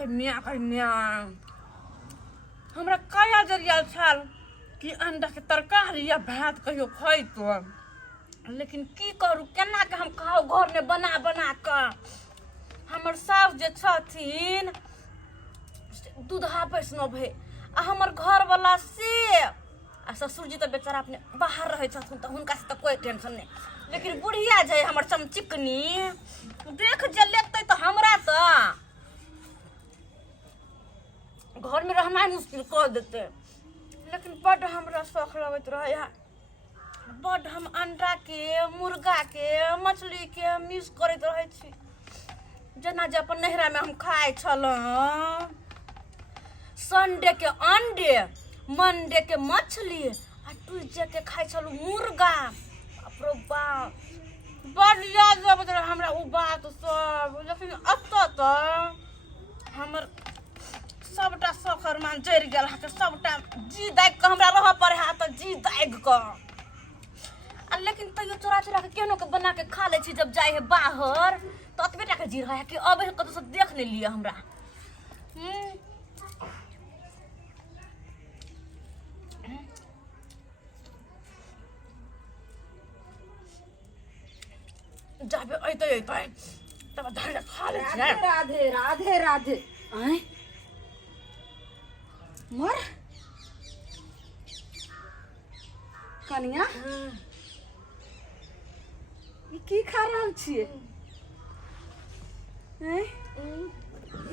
कन्या हमरा कया जरिया छाल कि अंडा के तरकारी या भात कहियो खैतो, लेकिन की करू केना के हम खाओ घर में बना बना कर। हमर सास जे छथिन दूधा वैष्णव भे आ हमर घर वाला से आ ससुर जी तो बेचारा अपने बाहर रहे छथुन तो हुनका से तो कोई टेंशन नहीं, लेकिन बुढ़िया जे हमर चमचिकनी देख जे लेते तो हमरा तो घर में रहना मुश्किल कर देते। लेकिन बड़ हमरा शौक लगत रहे, बड़ हम अंडा के मुर्गा के मछली के मिस करत रहे छी, जना जे अपन नहरा में हम खाए छलहुँ। संडे के अंडे, मंडे के मछली आ ट्यूसडे के खाए छलू मुर्गा। बाप रे बाप बड़ याद आबत रहे हमरा उ बात सब, लेकिन अत्ता तो हमर सबटा शौखर मान जरि गेल है, सबटा जी दागि के हमरा रह पड़े है तो जी दागि के। लेकिन तैयो चोरा चोरा के केहनो के बना के खा ले छी जब जाए है बाहर तो अतबेटा के जी रहा है कि अब कतौ से देख ले लिया हमरा। जाबे अइते तब धर खा ले छै। राधे राधे राधे आय मर कनिया ई की खा रहल छियै? हैं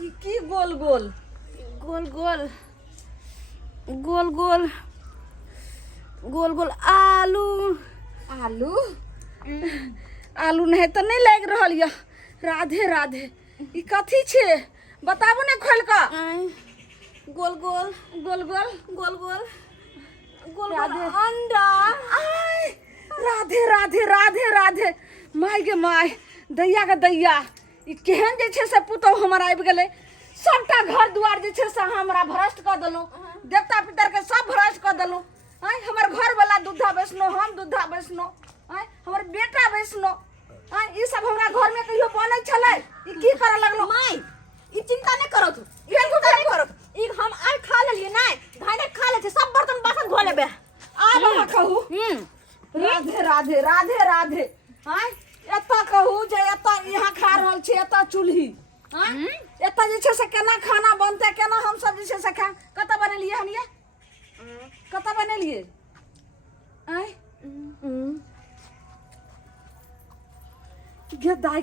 ई की गोल गोल गोल गोल गोल गोल गोल गोल आलू आलू आलू नहीं तो नहीं लग रहल य। राधे राधे ई कथी छै बताबू ने खोल के। गोल गोल गोल गोल गोल गोल गोल राधे। अंडा। आय राधे राधे राधे राधे माय गे माय दैया के दैया ई केहन जे छै से पुतौ हमर आबि गेलै, सबटा घर दुआर जे छै से हमरा भ्रष्ट कऽ देलहुँ, देवता पितर के सब भ्रष्ट कऽ देलहुँ। आय हमर घर वाला दूधा बेचनो, हम दूधा बेचनो, आय हमर बेटा बेचनो, आय ई सब हमरा घर में कहियो बनै छलै? ई की करे लगलो? माय ई चिंता नहीं करो तू, ई चिंता नहीं करो, ई हम आइ खा लेलिए नहीं धाने खा ले छै, सब बर्तन बासन धो लेबे। आ बाबा कहू राधे राधे राधे राधे। आय एता कहू जे एता यहाँ खा रहल छी, एता चूल्ही एता जे छै से केना खाना बनते, केना हम सब जे छै से खा कतऽ बनेलिए हम ये कतऽ बनेलिए? आय गे दाय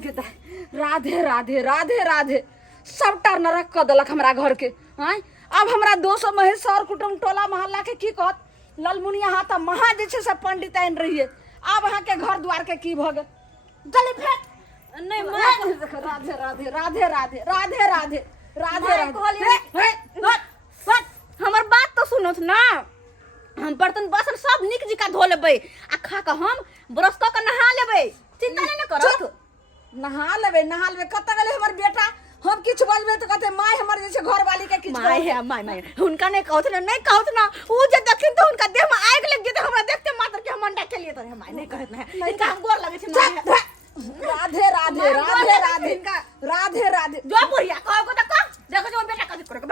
राधे राधे राधे राधे सबटा नरक कऽ देलक हमरा घर के। आय अब हमरा 200 महेश्वर कुटुम्ब टोला मोहल्ला के की कहत? ललमुनिया हाथ महा जे छै से पंडित आइन रहिए, अब अहाँ के घर द्वार के की भऽ गेल? जल्दी फेंक नहीं माय राधे राधे राधे राधे राधे राधे राधे हमर बात तो सुनत ना, हम बर्तन बासन सब निक जिका धो लेबै आ खा के हम ब्रश क के नहा लेबै, चिंता नहीं करत। नहा लेबै कतऽ गेलै हमर बेटा? हम किछ बजबै तऽ कहते माय हमर जे छै घर वाली के किछ माय है माय हुनका नहीं कहत ना, नहीं कहत ना, उ जे देखिन तो हुनका देह में आग लग जेते, हमरा देखते मात्र के हम अंडा के लिए तो माय नहीं कहत ना, इनका हम गोर लगे छै माय। राधे राधे राधे राधे राधे राधे जो बुढ़िया कहो तो कह देखो जो बेटा कथि करे के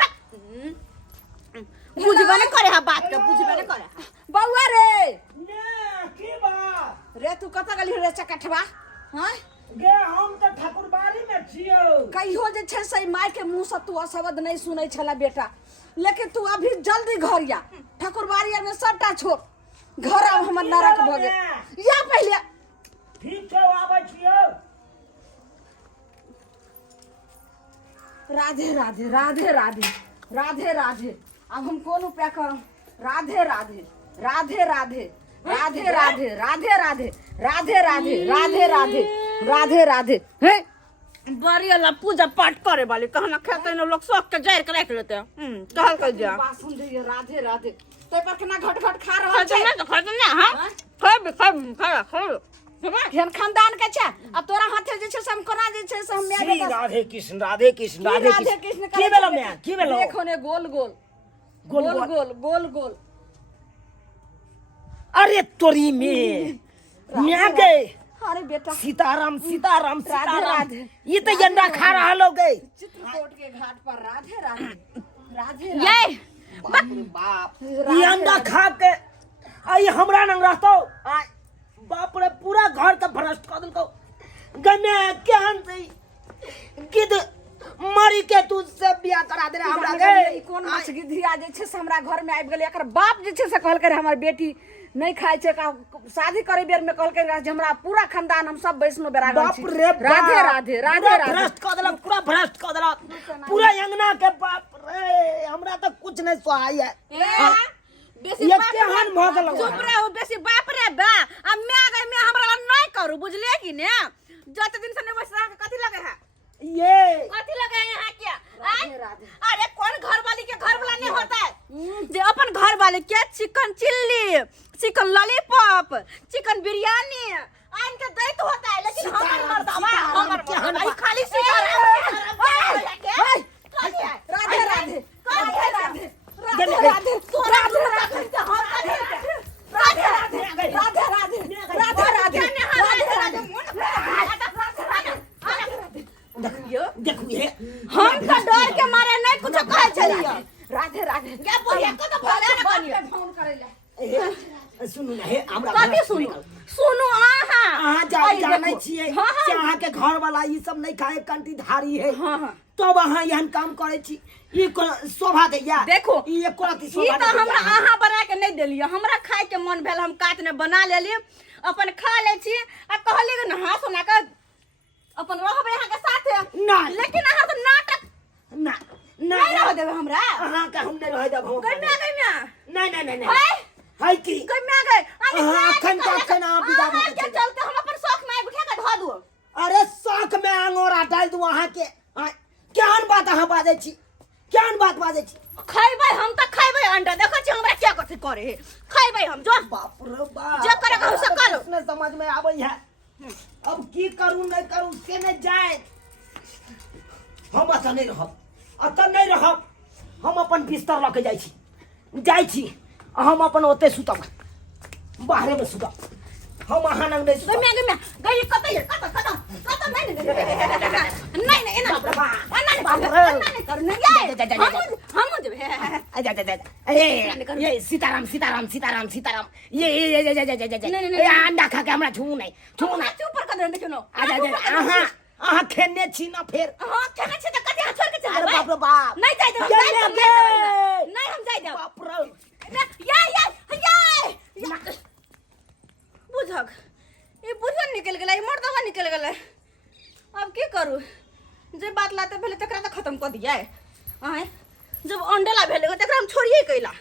बुझबे नहीं करे है बात के, बुझबे नहीं करे। बौआ रे ने की बात रे तू कतऽ गेली रे चकठवा? हां गे हम तो ठाकुरबाड़ी में छियो। कहियो जे छै से माय के मुंह से तू अशब्द नहीं सुनै छला बेटा, लेकिन तू अभी जल्दी घर या, ठाकुरबाड़ी में सबटा छोड़, घर अब हमर नरक भऽ गेल। या पहले ठीक छौ आबै छियो। राधे राधे राधे राधे राधे राधे अब हम कौन उपाय करम? राधे राधे राधे राधे राधे राधे राधे राधे राधे राधे राधे राधे राधे राधे हे बड़ी वाला पूजा पाठ करे वाली कहना खेते न लोग शौक के जैर के रख लेते हैं। कहल कर जा बात सुन रही राधे राधे ते पर केना घट घट खा रहल छै? खा हां खा हेन खानदान के छै, अब तोरा हाथे जे छै से हम कोना जे छै से हम श्री राधे कृष्ण राधे कृष्ण राधे कृष्ण की भेलो मैं की भेलो? देखो ने गोल गोल गोल गोल गोल गोल अरे तोरी में मैं गए अरे बेटा सीताराम सीताराम राधे सीताराम राधे। ये तो अंडा खा रहा लोग चित्रकूट के घाट पर राधे राधे राधे ये बाप रे बाप ये अंडा खा के आई हमरा नंग रहतो आई बाप रे पूरा घर का भ्रष्ट कर देलको गने केहन से गिद मरी के तू से बियाह करा दे हमरा ई गे कोन माछ गिधिया जे छै से हमरा घर में आबि गेलै एकर बाप जे छै से कहलकै रे हमर बेटी नहीं खाए छै का शादी करे बेर में कहलकै रे जे हमरा पूरा खानदान हम सब वैष्णव बेरागन बाप छी रे बाप। राधे राधे राधे पूरा राधे भ्रष्ट कर देलक पूरा भ्रष्ट कर देलक पूरा अंगना के बाप रे हमरा तो कुछ नहीं सहाय है बेसी ये बाप केहन रे, भऽ गेलौ चुप रहो बेसी बाप रे बा आ मैं गई मैं हमरा ला नहीं करू बुझले कि ने जत दिन से ने बस रह के कथि लगे है ये कथि लगे है यहाँ क्या राधे राधे। अरे कौन घर वाली के घर वाला नहीं होता है जे अपन घर वाले के chicken chilli chicken lollipop chicken biryani आन के दैत होता है लेकिन हमर मर्दवा हमर आई खाली सीताराम राधे राधे राधे राधे राधे राधे राधे राधे राधे राधे राधे देखो ये हम तो डर के मारे नहीं कुछ कहे चलिए राधे राधे क्या बोलिए को तो बोले ना बनिए फोन करे ले सुनू ना हे हमरा कथि सुनो सुनो आहा अहाँ जाने छियै कि अहाँ के घर वाला ई सब नहीं खाए कंटी धारी है हां हां तब अहाँ एहन काम करे छी ई शोभा दैया देखो ई एको रति ई शोभा तो हमरा आहा बना के नहीं देलिए हमरा खाए के मन भेल हम काट ने बना लेली अपन खा ले छी आ कहली कि हां सोना का अपन रहबे यहाँ के साथ ना लेकिन अहाँ तो नाटक ना नहीं रह देबे हमरा अहाँ के हम नहीं रह देब हम कई में गई में नहीं नहीं नहीं है है की कई में गई अहाँ अखन तो अखन आप विदा भऽ के चलते हम अपन शौक में उठा के धो दू अरे शौक में अंगोरा डाल दू अहाँ के केहन बात अहाँ बाजै छी केहन बात बाजै छी खैबै हम त खैबै अंडा देखै छी हमरा क्या कथि करे है खैबै हम जो बाप रे बाप जे करे कहू से करो ने समझ में आबै है अब की करू नहीं करू से नहीं जाए हम अतऽ नहीं रहब हम अपन बिस्तर लऽ के जाइ छी हम अपन ओते सुतब बाहरे में सुतब हम अहाँ नंग नहीं सुतब गई गई कत नहीं एना नहीं कर नहीं हम देबे ये सीताराम सीताराम सीताराम सीताराम ये अंडा खा के हमरा छू नहीं ऊपर कर देखियो न अहाँ खेने छी ना फिर हां केना छै त कते हाथ छोड़ के चल अरे बाप रे बाप नहीं जाय देब नहीं हम जाय देब बाप रे या बुझक ये बुझन निकल गेलै मर्दवा निकल गेलै अब की करू जे बात लाते भेले तकरा त खत्म कर दिया आय जब अंडेला भेले तकरा हम छोड़िए कैला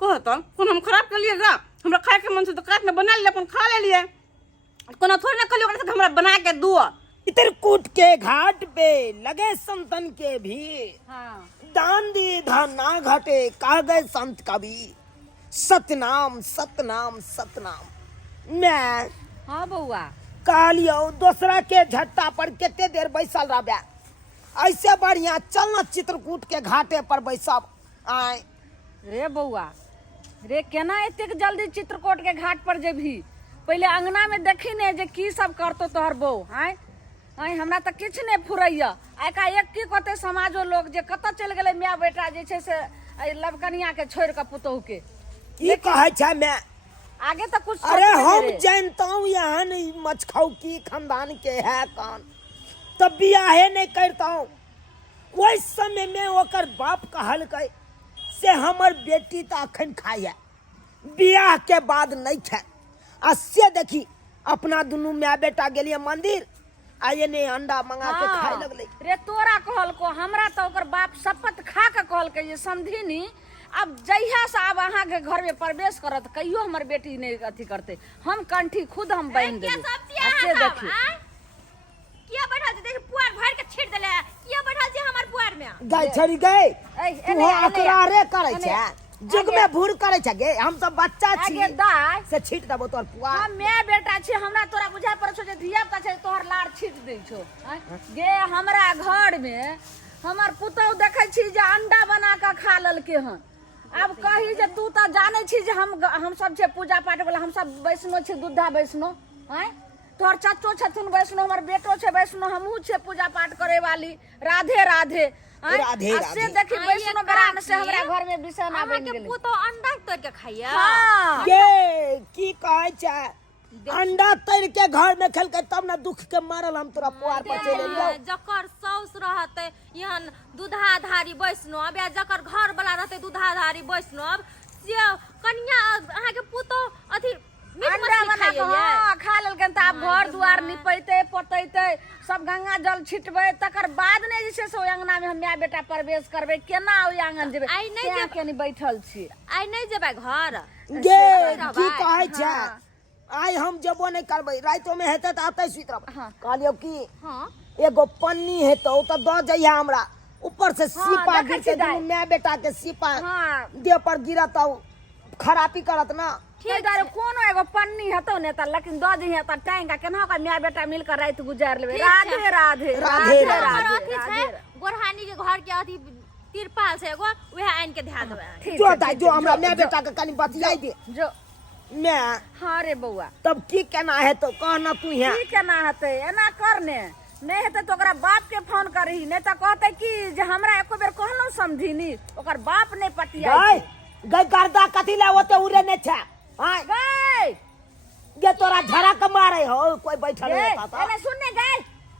कहता कौन हम खराब कर लिए जा हमरा खाए के मन से तो काट में बना लिए अपन खा ले लिए कोनो थोड़ी ना कलियो ओकरा से हमरा बना के दो चित्रकूट के घाट पे लगे संतन के भी हां दान दी धन ना घटे कह गए संत कवि सतनाम सतनाम सतनाम मैं हां बउआ कहलियो दूसरा के झट्टा पर कितने देर बैसल रहबे ऐसे बढ़िया चलना चित्रकूट के घाटे पर बैसब आए रे बउआ रे केना एतेक जल्दी चित्रकूट के घाट पर जेबही पहले अंगना में देखी ने जे की सब करतो तोहर बहू आय आय हमरा त किछ ने फुरैया आका एक की कहते समाजो लोग जे कत चल गेलै माय बेटा जे छै से लबकनिया के छोड़ के पुतोह के ई कहै छै मैं आगे तो कुछ अरे सोचते हम रे। जानता हूँ यहाँ नहीं मचखाऊ की खानदान के है कौन तब बियाहे नहीं करता हूँ वही समय में ओकर बाप कहल से हमर बेटी तो अखन खाए बियाह के बाद नहीं खाए आ से देखी अपना दुनू माय बेटा गेलिए मंदिर आ ये ने अंडा मंगा के खाए हाँ, लगले रे तोरा कहल को हमरा तो ओकर बाप शपथ खा के कहल के ये समझिनी अब जहिया से अब अहाँ के घर में प्रवेश करत कहियो हमर बेटी नहीं अथी करते हम कंठी खुद हम बांध देबे अच्छे देखी किया बैठा छै देख पुआर भर के छीट देले किया बैठा छै हमर पुआर में गई छड़ी गई ए, तू अकरारे करे छै जुग में भूर करे छै गे हम सब बच्चा छी आगे दाय से छीट देबो तोर पुआ हम मैं बेटा छी हमरा तोरा बुझाय पर छो जे धिया पुता छै तोहर लाड़ छीट दै छो गे हमरा घर में हमार पुतौ देखे छी जे अंडा बना के खा ललके हन। अब कही जे तू तो जाने छी जे हम सब छे पूजा पाठ वाला, हम सब वैष्णो छे, दुधा वैष्णो हैं। तोहर चाचो छथुन वैष्णो, हमर बेटो छे वैष्णो, हमहू छे पूजा पाठ करे वाली। राधे राधे राधे आ से देखी वैष्णो ब्राह्मण से हमरा घर में विषय ना बन गेलै। पुतो अंडा तोड़ के खाइया। हां के की कहे छै अंडा तैर के घर में खेलकै तब ना दुख के मारल हम तोरा पुआर पर चले जाओ। जकर सौस रहते यहन दूधाधारी वैष्णव, या जकर घर वाला रहते दूधाधारी वैष्णव, से कन्या अहाँ के पुतो अथी मीट अंडा मछली बना के खाइया। हां खा लेलकन त आब घर दुआर निपैते पतैते सब गंगा जल छिटबै, तकर बाद ने जे छै से ओइ अंगना में हम माय बेटा प्रवेश करबै। केना ओइ आंगन जेबै? आइ नहि जेबै। केनी बैठल छी। आइ नहीं जेबै घर। गे की कहे छै आइ हम जबो नहीं करबै, रातो में हेतै त आते सुत रहबै। हाँ। कहलियो की हां एगो पन्नी हेतौ त द जइया हमरा, ऊपर से सीपा देखै गिरते छी दाइ। दुनू माय बेटा के सीपा हाँ। देह पर गिरत खरापी करत ना। ठीक है, कोनो एगो पन्नी हेतौ ने त लेकिन द जइहे त टांगा केना का माय बेटा मिल के रात गुजार लेबै। ठीक राधे छै। राधे राधे हमर राधे अथी छै गोरहानी के घर के अथी तिरपाल छै एगो, उहे आइन के ध्यान देबै। ठीक जो है, दाइ ठीक जो है, हमरा जो, माय जो, बेटा के कनी बतियाई दे। जो मैं हाँ रे बउआ तब की केना हेतौ कहना तू यहाँ। की केना हेतै? एना करने नहीं हेतै तो ओकरा बाप के फोन करही, नहीं तो कहते कि जे हमरा एको बेर कहलौ समझीनी, ओकर बाप नहीं पटिया। गई गई गर्दा कथी ला ओते उड़े ने छै। हां गई गे तोरा झरा के मारे हो कोई बैठल गई रहता त। एने सुनने गई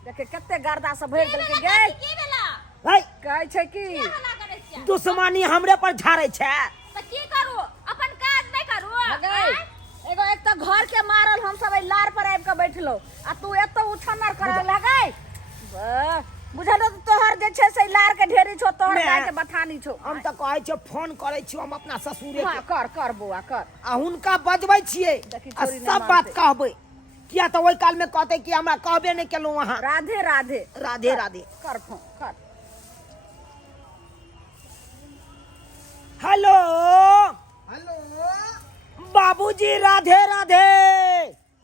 देखे कते गर्दा से भर देलके। गई की भेला? हई कहै छै कि हल्ला करै छियै दुश्मनी हमरे पर झाड़े छै। त की करू? अपन काज नहीं करू? गई एगो एक तो घर के मारल हम सब लार पर आबि के बैठलो, आ तू एतो उछनर करे लगई। बुझल तो तोहर जे छै से लार के ढेरी छो, तोहर मैं- गाय के बथानी छो। हम त कहै छियो फोन करै छियो हम अपना ससुरे हाँ, के कर कर बउआ कर। आ हुनका बजबै छियै देखी आ छोरी नहीं सब बात मानतै। कहबै। किया त ओइ काल में कहते कि हमरा कहबे नहीं केलौ वहां। राधे राधे राधे राधे। कर फोन कर। हेलो हेलो बाबूजी राधे राधे।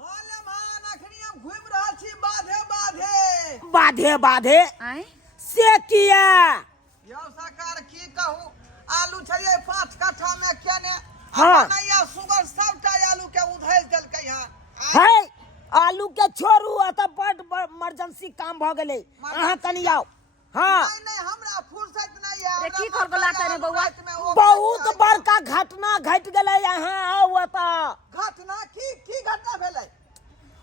हाले मान अखनी हम घूम रहल छी बाधे बाधे। बाधे बाधे आय से किया? यौ सरकार की कहू, आलू छलिए 5 कट्ठा में केने हाँ। नैया सुगर सबटा आलू के उधैल देलकै हन। है आलू के छोड़ू आ त बड इमरजेंसी काम भ गेलै। अहाँ कनी आओ। हाँ नहीं हमरा फुर्सत नहीं है। रे की कर बोलाता रे बउआ? बहुत बड़का घटना घट गेलै। अहाँ आओ त घटना की घटना भेलै?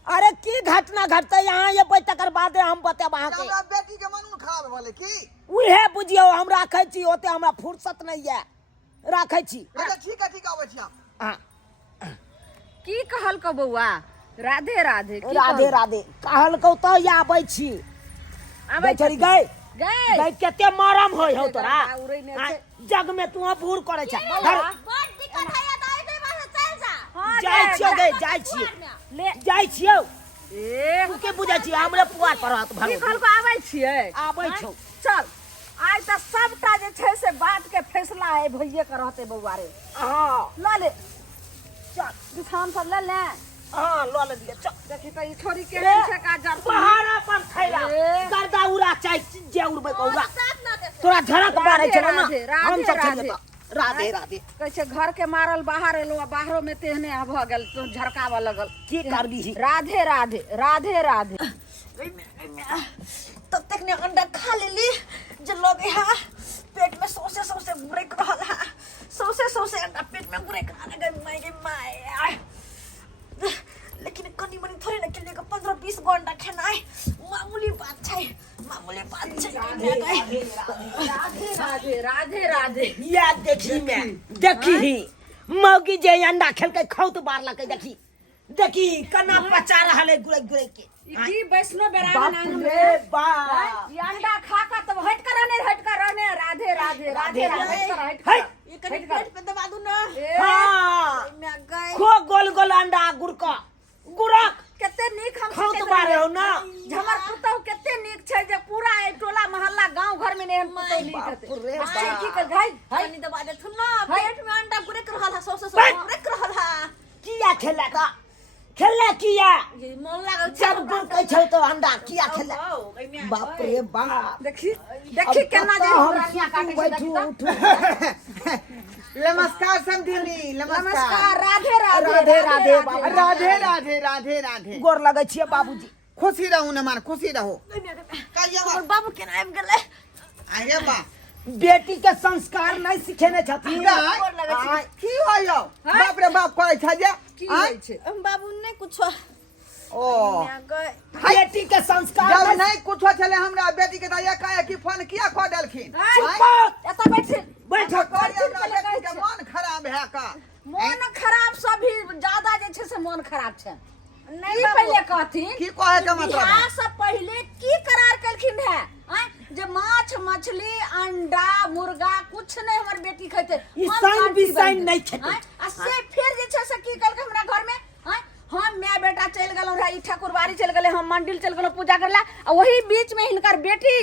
अरे की घटना घटतै यहाँ ये तकर बादे हम बताब अहाँके। हमरा बेटी के मन खराब भेलै की? उहे बुझियौ हम राखै छी, ओते हमरा फुर्सत नहीं है, राखै छी। अच्छा ठीक है आबै छी हम। हाँ, की कहल को बउआ? राधे राधे की राधे कहल? राधे कहलकौ त आबै छी। आबै बेचारी गई गई गई केते मरम होय हो तोरा। गर्दा उड़ै ने हाँ, छै। जग में तू बूढ़ करे छ। बउआ, बड़ दिक्कत है त आइ बस चल जा। हाँ, जाइ गई, छियौ गई। गई जाइ छियै ले जाइ छियौ। ए तू के बुझै छी हमरे पुआर पर रहत की भरो। कहल को आबै छियै? आबै आँय? छौ। चल आइ त सबटा जे छै से बात के फैसला है भइये के रहते बउआ रे। हाँ ल ले चल बिछान सब ले ले। हाँ ल ले दिए चल। देखी त ई छोरी केहन छै का जर पहाड़ा पर खैला ए। गर्दा उड़ा चाहे जे उड़बै उड़ा। साथ ना दे। तोरा झड़क मारे राधे, छौ ना। राधे, राधे, हम सब राधे। खेले राधे राधे। कहै छै घर के मारल बाहर एलो आ बाहरो में तेहने भ गेल तो झरकावा लगल। की करबी? राधे राधे राधे राधे। तब तक ने अंडा खा लेली जे लगे हा पेट में सौसे सौसे ब्रेक रहल हा। सौसे सौसे अंडा पेट में ब्रेक आने गई माय। लेकिन कनी मनी थोड़ी ना के लिए 15-20 गो अंडा खेनाय मामूली बात छै, मामूली बात छै। राधे राधे राधे राधे। या देखी मैं देखी मौगी जे अंडा खेलकै खौत बारलकै। देखी देखी कना पचा रहले गुरै गुरै के। ई की वैष्णो बेरा बाप में रे बाप। ये अंडा खा का तब हट कर रहने राधे राधे राधे राधे हट है। ये कनी पेट पे दबा दू ना। हाँ मैं गई खो गोल गोल अंडा गुड़का गुड़क केते नीक हम खौत सोचैत बारे हो रहियै। ना। हमर पुतौ केते नीक छै जे पूरा ए टोला मोहल्ला गांव घर में ने पुतौ नीक बाप हेतै। रे आ से बाप। की कर गई कनी दबा दे थुन ना पेट में अंडा ब्रेक रहल हा। सौसे भाई। सौसे ब्रेक रहल हा। किया खेला था खेला किया ये मन लागल जब गुड़कै छौ तो अंडा किया खेला। बाप रे बाप। बाप देखी देखी केना जे रानिया काटे से देखी बैठू तो। उठू नमस्कार समधिनी नमस्कार नमस्कार राधे राधे राधे राधे बाबू। राधे राधे राधे राधे गोर लगै छियै बाबूजी खुशी रहू न मान खुशी रहो कहिया हमर बाबू केना आबि गेलै अरे बा बेटी के संस्कार नहीं सिखेने छथिन आय, की होयो बाप रे बाप कहै छ जे की आय, होइ छै बाबू नहि कुछो ओ बेटी के संस्कार जब नहीं नहीं कुछ चले हमरा बेटी के दैया काहे की फोन किया कह देलखिन एता बैठ बैठक के मन खराब है का मन खराब सभी ज्यादा जे छै से मन खराब छै नहीं ई बाबू। पहिले कहथिन की कहे के मतलब है? बियाह से पहिले की करार केलखिन है आय जे माछ मछली अंडा मुर्गा कुछ नहीं हमर बेटी खैते ई हम साइन काटी बिसाइन बन नहीं देब। खेतै। आय, आ से फिर जे छै से की केलकै हमरा घर में आय हम माय बेटा चल गेलौ रहा ई ठाकुरबाड़ी चल गेले हम मंदिर चल गेलौ पूजा करला आ वही बीच में हिनकर बेटी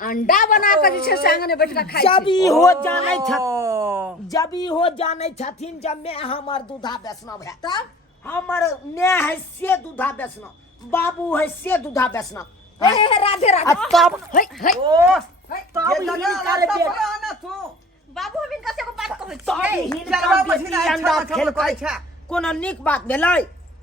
अंडा बना के जे छै से आंगन में बैठ के खाइ जब छै ई हो जानै ओ, छथिन जब ई हो जानै छथिन जब मैं हमर दूधा वैष्णव है तब हमर ने है से दूधा वैष्णव बाबू है से दूधा वैष्णव हे राधे राधे आ तब हे हे ओ तब ये तो हिनकर ना बेटी ना तू बाबू हम इनका से एगो बात कहै तब छियै हिनकर बेटी अंडा खेलकै कोनो नीक बात भेलै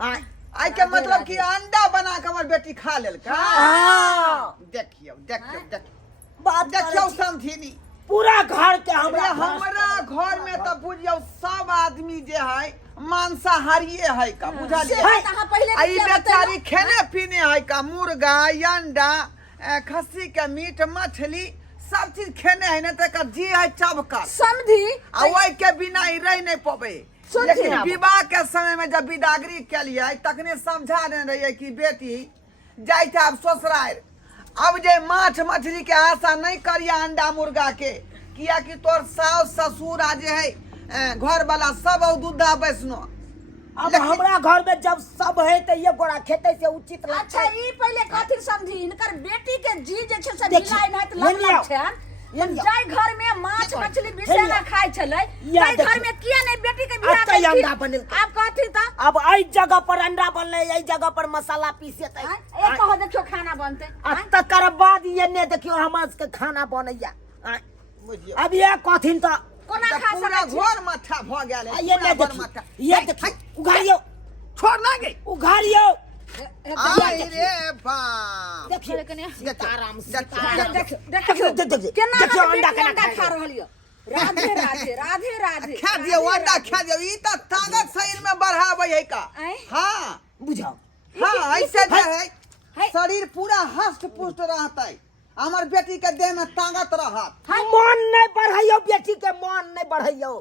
आय आई के मतलब कि अंडा बना के हमर बेटी खा लेलकै हाँ देखियो देखियो देखियो बात देखियो करै छी। समझिनी पूरा घर के हमरा हमरा घर में तो बुझियो सब आदमी जे है मांसाहारिये है का बुझलिए से बात अहाँ पहिले आई किया बेचारी बतेलहुँ? खेने पीने है का मुर्गा अंडा खस्सी के मीट मछली सब चीज खेने है ना तकर जी है चबकर समझी आ ओहि के बिना ही रह नहीं पबे सुन लेकिन सुनाबो। विवाह के समय में जब विदागरी के लिए तखने समझा देने रहिए कि बेटी जाय था अब ससुराल अब जे माछ मछली के आशा नहीं करिया अंडा मुर्गा के किया कि तोर सास ससुर आ जे है घर वाला सब दूधा वैष्णो अब हमरा घर में जब सब है तो ये गोरा खेते से उचित अच्छा लगतै ई पहिले कथि समझी हिनकर बेटी के जी जे छै से देखी, मिलाइ नहि त ले लिअ। लगल छन ले लिअ। जाय घर में माछ मछली ले बिसेना लिअ। खाइ छलै या ताहि घर देखी। में किया नहीं बेटी के बियाह अतै केलखिन? अंडा बनेलकै। आब कहथि त अब एहि जगह पर अंडा बनले एहि जगह पर मसाला पीसेतै एक कहो देखियो खाना बनते आ तकर बाद ये ने देखियो हमरा सबके खाना बनैया आय, बुझियो अब ये कहथिन तो कोना तऽ खा पूरा सकै छी घर मट्ठा भ गेल है ये पूरा ने घर मट्ठा देखियो ये देखियो उघारियो छोड़ ना गई उघारियो आई रे बाप देखियो कने सीताराम देखियो, देखियो देखियो केना देखियो हमर अंडा बेटी केना अंडा खाइ खा रहल य राधे राधे राधे राधे खा दियो अंडा खा दियो ई त ताकत शरीर में बढ़ावे है का आँय? हाँ बुझाओ हाँ ऐसे जे है है। शरीर पूरा हष्ट पुष्ट रहते हमर बेटी के देह में ताकत रहत मन नहीं बढ़ाइयो बेटी के मन नहीं बढ़ाइयो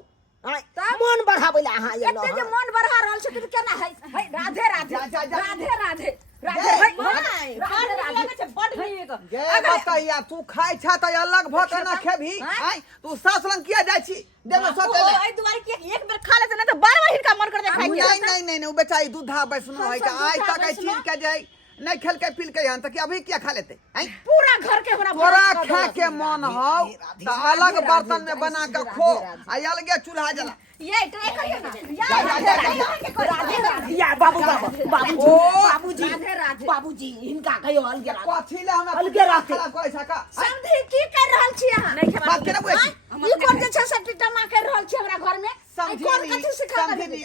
आय, तब? मन बढ़ाबै ला अहाँ ये एते जे मन बढ़ा रहल छै त केना है है राधे राधे जा, जा, जा। राधे राधे राधे जय है माय। राधे राधे छै बड नीक गे बतैया तू खाइ छ त अलग भ के ना खेबी आँय? आय तू सास लंग किया जाइ छी देह में सोते ले एहि दुआरे कि एक बेर खा लेते नहीं तो बार बार हिनका मन कर दे खाइ नहीं नहीं नहीं नहीं वो बेचारी दूधा वैष्णो है सब आज दूधा तक आई चीज के जाए नहीं खेल के पील के यहाँ तक अभी क्या खा लेते हैं पूरा घर के हमरा थोड़ा भरत कर खा देलक। के मन हो तो अलग बर्तन में बना के खो आ अलगे चूल्हा जला ये ट्राई करियो ना जा, जा, जा, जा। राधे राधे या बाबू बाबूजी ओ, बाबूजी राधे राधे बाबूजी हिनका कहियो अलगे राख। कथी ले हमें अलगे रहते। कोई सका समझी की कर रहल छी अहाँ नहीं खेबा बात केना बुझै छी? ई कोन जे छै से टिटमा कर रहल छी हमरा घर में आई कोन कथि सिखा के समझी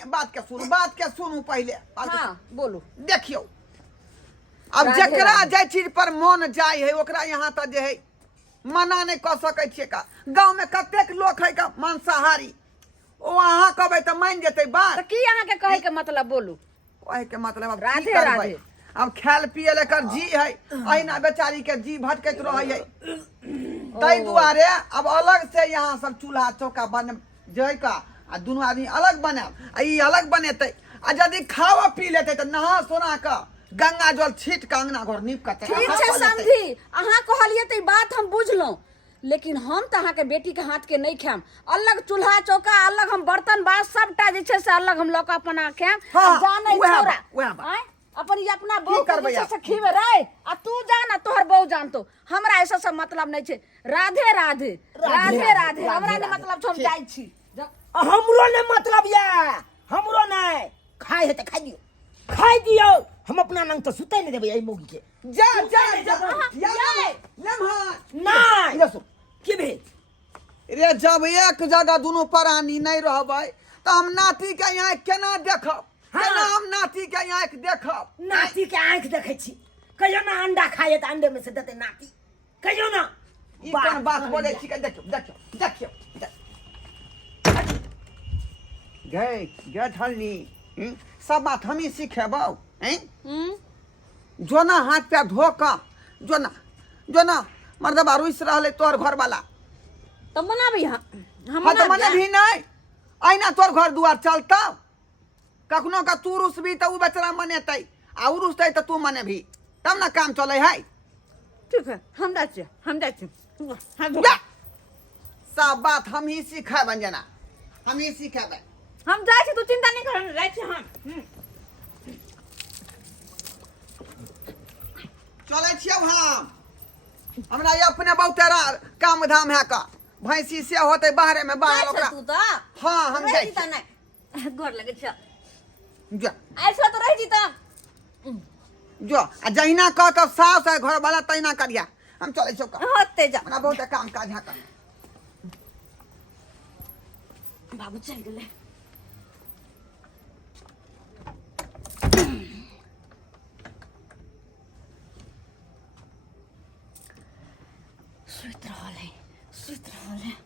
बात के सुनू पहले हां बोलू देखियो अब राधे जकरा राधे। जे चीज पर मन जाय है ओकरा यहाँ तक जे है मना नहीं कर सकै छियै का गांव में कतेक लोग है का मांसाहारी ओ अहाँ कहबै तऽ मान जेतै बात तो की अहाँ के कहे के मतलब बोलू कहे के मतलब अब राधे की करबै राधे। अब खायल पियल एकर जी है अहिना बेचारी के जी भटकैत रहै है ताहि दुआरे अब अलग से यहाँ सब चूल्हा चौका बन जै का आ दुनू आदमी अलग बनाब आ ई अलग बनेतै आ यदि खावा पी लेतै तऽ नहा सोना के गंगा जल छीट के अंगना घर नीप के ठीक छै समझी अहाँ कहलिए त ई बात हम बुझलौं लेकिन हम त अहाँ के बेटी के हाथ के नहीं खाम अलग चूल्हा चौका अलग हम बर्तन बास सबटा जे छै से अलग हम लौका अपना खाम हाँ, जाने उएह छोरा बात, उएह बात। आँय? अपन ये अपना बहू के करबै जे छै आब? से खीबे रे आ तू जान आ तोहर बहू जानतो हमरा ऐसा सब मतलब नहीं छै राधे राधे राधे राधे हमरा ने मतलब छै हम जाइ छी हमरो ने मतलब ये हमरो नहीं खाए है तो खाई दियो खाई दियो हम अपना नंग तो सुते नहीं देबे यही मुगी के जा जा जा लम्हा नहीं इधर सुन के भे रे जब एक जगह दोनों प्राणी नहीं रहबै तो हम नाती के यहाँ केना देखब केना हम नाती के यहाँ देखब नाती के आंख देखे छी कहियो ना अंडा खाए त अंडे में से देते नाती कहियो ना ई कोन बात बोले छी के देखियो गए ढलनी सब बात हम ही सिखेबौ हैं जो ना हाथ पे धो का जो ना मर्दबा रुइस रहले तोर घर वाला तो मना भी हम हाँ तो मने भी नहीं आइना तोर घर दुआर चलता कखनो का तू रुसबी तो उ बेचारा मनेतै आ उ रुसतै तो तू मने भी तब ना काम चले है ठीक है हम जाए छी जा। सब बात हम ही सिखेब अंजना हम ही सिखेब हम जाए छी तू चिंता नहीं कर जाए छी हम चले छियौ हम हमरा ये अपने बहुत काम धाम है का भैंसी से होते बाहरे में बाहर जाए ओकरा छी तू तो हाँ हम जाए रही त नहीं गोर लगे छ जा ऐसा तो रही जी त जो आ जहिना कह तो सास है घर वाला तहिना करिया हम चले छियौ का होते जा हमरा बहुत काम काज है का बाबू चल गेले सुत रहल है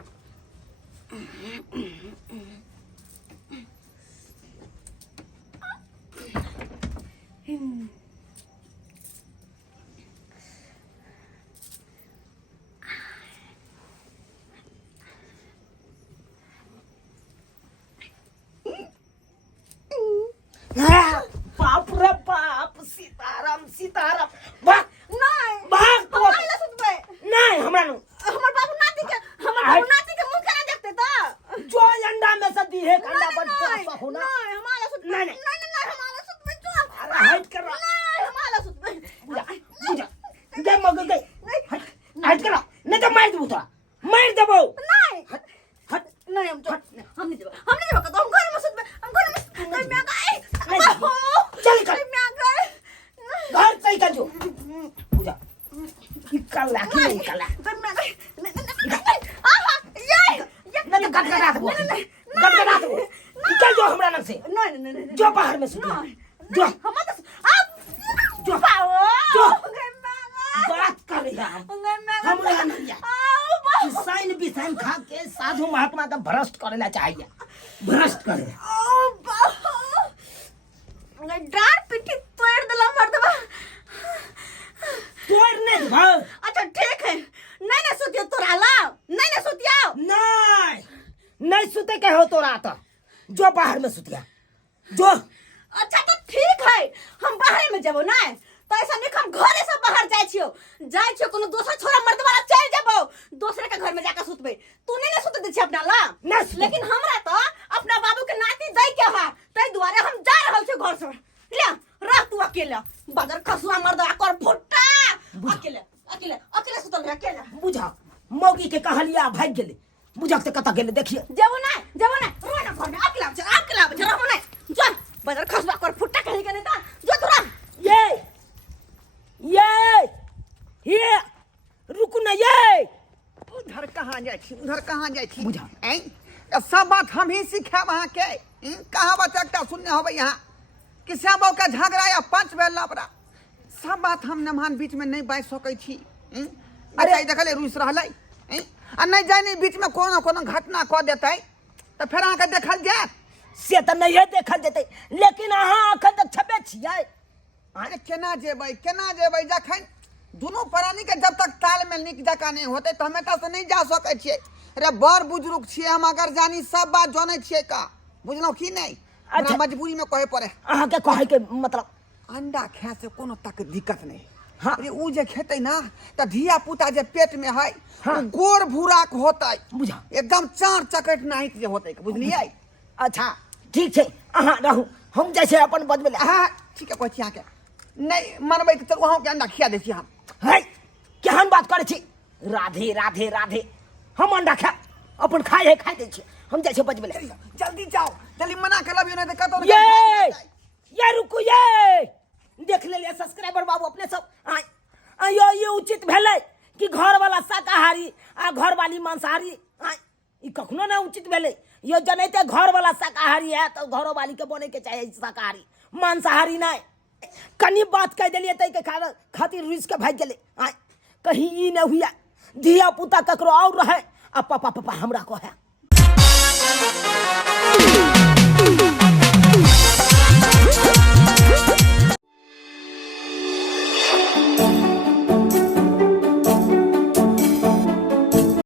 बाप रे बाप सीताराम भाग नहीं भाग तो हमरा सुतबे नहीं हमरा नु हमर बाबू नाती के मुंह केना देखते त जो अंडा में से दी है अंडा पर तो होना नहीं हमारा सुतबे नहीं हमारा सुतबे जो अरे हट कर नहीं हमारा सुतबे बुझा दे मग गई हट कर नहीं तो मार दूँ मार देबो नहीं हट नहीं हम नहीं देबो तो हम घर में सुतबे हम घर में मैं गए चल कर मैं गए घर सही कर जो बुझा निकल निकल तो मैं गए आहा ये नहीं गटगटा दो निकल जो हमरा नंग से नहीं जो बाहर में सुत जो हम तो आप जो पाओ जो मैं बात कर रहे हम हमरा नहीं आओ साइन बिसाइन खा के साधु महात्मा का भ्रष्ट करेला चाहिए भ्रष्ट करे डार पिटी तोड़ दला मर्दबा तोड़ नहीं भाव अच्छा ठीक है नहीं सुतियो तोरा ला नहीं सुतिया नहीं सुते के हो तो रात जो बाहर में सुतिया जो अच्छा तो ठीक है हम बाहर में जबो ना तो ऐसा नहीं हम घरे से बाहर जाय छियो कोनो दोसर छोरा मर्द वाला चल जाबो दूसरे के घर में जाकर सुतबे तू नहीं सुत दे छी अपना ला लेकिन हमरा तो अपना बाबू के नाती दई के हा तै दुआरे हम जा रहल छी घर से ले रह तू अकेला बदर खसुआ मर्द कर फुट्टा अकेले सुतल रह अकेला बुझा मौगी के कहलिया भाग गेले बुझा के कता गेले देखिए जबो ना रोना घर में अकेला रहबो ना चल बदर खसुआ कर फुट्टा कहि के नहीं जो तोरा ये रुकू ना ये उधर कहाँ जाए थी बुझा सब बात हम ही सीखे वहाँ के कहावत एक सुनने हो यहाँ कि श्यामो का झगड़ा या पंच बेल लबड़ा सब बात हम नमान बीच में नहीं बाज सकै छी अरे देखले रुस रहलै आ नहीं जाने बीच में कोनो घटना कह देते तो फिर अहाँ के देखल जाए से तो नहीं देखल जेतै लेकिन अहाँ अखन तक छबे छियै अरे केना जेबै जखन दोनों प्राणी के जब तक तालमेल नीक जकाँ नहीं होते तो हम एतऽ से नहीं जा सकै छियै अरे बड़ बुजुर्ग छियै हम अगर जानी सब बात जानै छियै का बुझलहुँ कि नहीं अच्छा मजबूरी में कहे पड़े अहाँ के कहे के मतलब अंडा खाए से कोनो तक दिक्कत नहीं हाँ अरे उ जे खेते ना तो धिया पुता जे पेट में है हाँ। गोर भूराक होते बुझा एकदम चार चकट नाहित जे होते बुझलियै अच्छा ठीक छै अहाँ रहू हम जैसे अपन बजबे हाँ ठीक है कहै छी अहाँके नहीं मनबै तऽ चलू अहाँके अंडा खिया दै छी हम है केहन बात करै छी राधे राधे राधे हम अंडा खा अपन खाए दै छी हम जैसे बजबे जल्दी जाओ जल्दी मना कर लबियो नहीं तो कतौ ये रुको, ये देख ले सब्सक्राइबर बाबू अपने सब यो ये उचित भेलै कि घर वाला शाकाहारी आ घर वाली मांसाहारी ई कखनो ना उचित भेलै। यो जनैते घर वाला शाकाहारी है तो घरों वाली के बने के चाहिए शाकाहारी, मांसाहारी नहीं। कनी बात कह दिलिए तै के खातिर रुस के भाग गेले। कहीं ई न हुआ धिया पुता ककरो और रहे आ पापा पापा हमरा को है।